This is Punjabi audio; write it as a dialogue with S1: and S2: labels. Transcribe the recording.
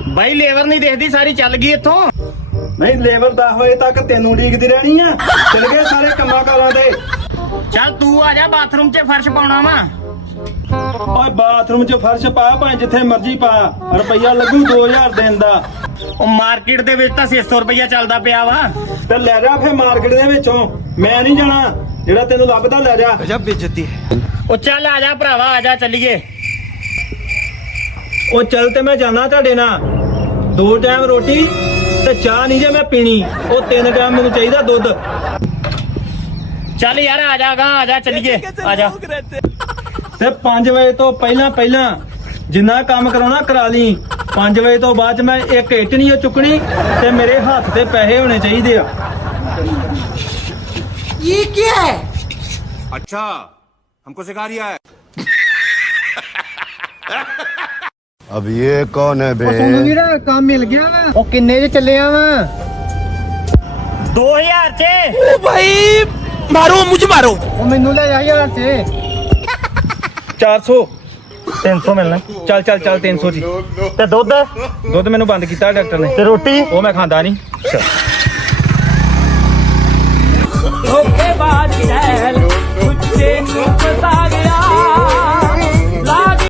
S1: ਬਾਈ ਲੇਬਰ ਨਹੀਂ ਦੇਖਦੀ ਸਾਰੀ ਚੱਲ ਗਈ ਇੱਥੋਂ।
S2: ਨਹੀਂ ਲੇਬਰ 10 ਵਜੇ ਤੱਕ ਤੈਨੂੰ ਉਡੀਕਦੀ ਰਹਿਣੀ ਆ। ਚਲ ਗਏ ਸਾਰੇ ਕੰਮਾਂ ਕਾਰਾਂ ਤੇ।
S1: ਚੱਲ ਤੂੰ ਆ ਜਾ ਬਾਥਰੂਮ 'ਚ ਫਰਸ਼ ਪਾਉਣਾ ਵਾ।
S2: ਓਏ ਬਾਥਰੂਮ 'ਚ ਫਰਸ਼ ਪਾ ਭਾਵੇਂ ਜਿੱਥੇ ਮਰਜ਼ੀ ਪਾ, ਰੁਪਈਆ ਲੱਗੂ 2000 ਦੇਣ ਦਾ।
S1: ਉਹ ਮਾਰਕੀਟ ਦੇ ਵਿੱਚ ਤਾਂ 600 ਰੁਪਈਆ ਚੱਲਦਾ ਪਿਆ ਵਾ।
S2: ਤੇ ਲੈ ਜਾ ਫੇ ਮਾਰਕੀਟ ਦੇ ਵਿੱਚੋਂ, ਮੈਂ ਨਹੀਂ ਜਾਣਾ। ਜਿਹੜਾ ਤੈਨੂੰ ਲੱਭਦਾ ਲੈ ਜਾ।
S3: गजब बेइज्जती है।
S1: ਉਹ ਚੱਲ ਆ ਜਾ ਭਰਾਵਾ, ਆ ਜਾ ਚੱਲੀਏ।
S2: ਉਹ ਚੱਲ ਤੇ ਮੈਂ ਜਾਣਾ ਤੁਹਾਡੇ ਨਾਲ। 2 ਟਾਈਮ ਰੋਟੀ ਤੇ ਚਾਹ ਨਹੀਂ ਜੇ ਮੈਂ ਪੀਣੀ। ਉਹ 3 ਟਾਈਮ ਮੈਨੂੰ ਚਾਹੀਦਾ ਦੁੱਧ।
S1: ਚੱਲ ਯਾਰ ਆ ਜਾਗਾ, ਆ ਜਾ ਚੱਲੀਏ, ਆ ਜਾ।
S2: ਤੇ 5 ਵਜੇ ਤੋਂ ਪਹਿਲਾਂ ਜਿੰਨਾ ਕੰਮ ਕਰਾਉਣਾ ਕਰਾ ਲਈ। 5 ਵਜੇ ਤੋਂ ਬਾਅਦ 'ਚ ਮੈਂ ਇੱਕ ਇੱਟ ਨਹੀਂ ਚੁੱਕਣੀ ਤੇ ਮੇਰੇ ਹੱਥ ਤੇ ਪੈਸੇ ਹੋਣੇ ਚਾਹੀਦੇ ਆ।
S4: ये क्या है?
S3: अच्छा हमको सिखा रिया है।
S5: अब ये कौन है बे?
S2: ਕੰਮ ਮਿਲ ਗਿਆ ਵਾ।
S1: ਉਹ ਕਿੰਨੇ 'ਚ ਚੱਲਿਆ ਵਾ? 2000 'ਚ।
S4: ओ भाई मारो मुझे मारो।
S2: ਉਹ ਮੈਨੂੰ ਲੈ ਜਾ ਯਾਰ ਤੇ 400
S1: 300 ਮਿਲਣਾ।
S2: ਚੱਲ 300 ਜੀ।
S1: ਤੇ ਦੁੱਧ
S2: ਦੁੱਧ ਮੈਨੂੰ ਬੰਦ ਕੀਤਾ ਡਾਕਟਰ ਨੇ।
S1: ਤੇ ਰੋਟੀ?
S2: ਉਹ ਮੈਂ ਖਾਂਦਾ ਨਹੀਂ।